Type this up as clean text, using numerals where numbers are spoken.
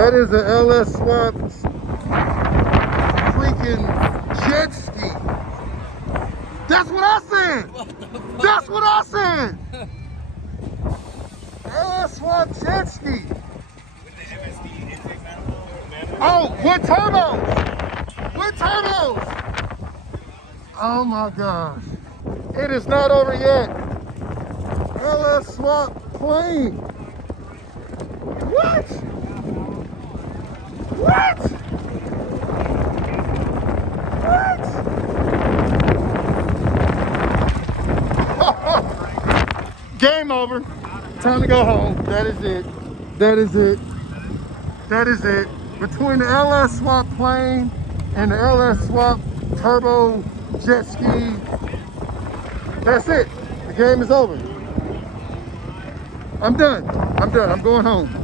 That is an LS Swap freaking jet ski. That's what I said. That's what I said. LS Swap jet ski. Oh, with turbos. With turbos. Oh my gosh. It is not over yet. LS Swap plane. What? What? What? Game over. Time to go home. That is it. That is it. That is it. Between the LS Swap plane and the LS Swap turbo jet ski, that's it. The game is over. I'm done. I'm done. I'm going home.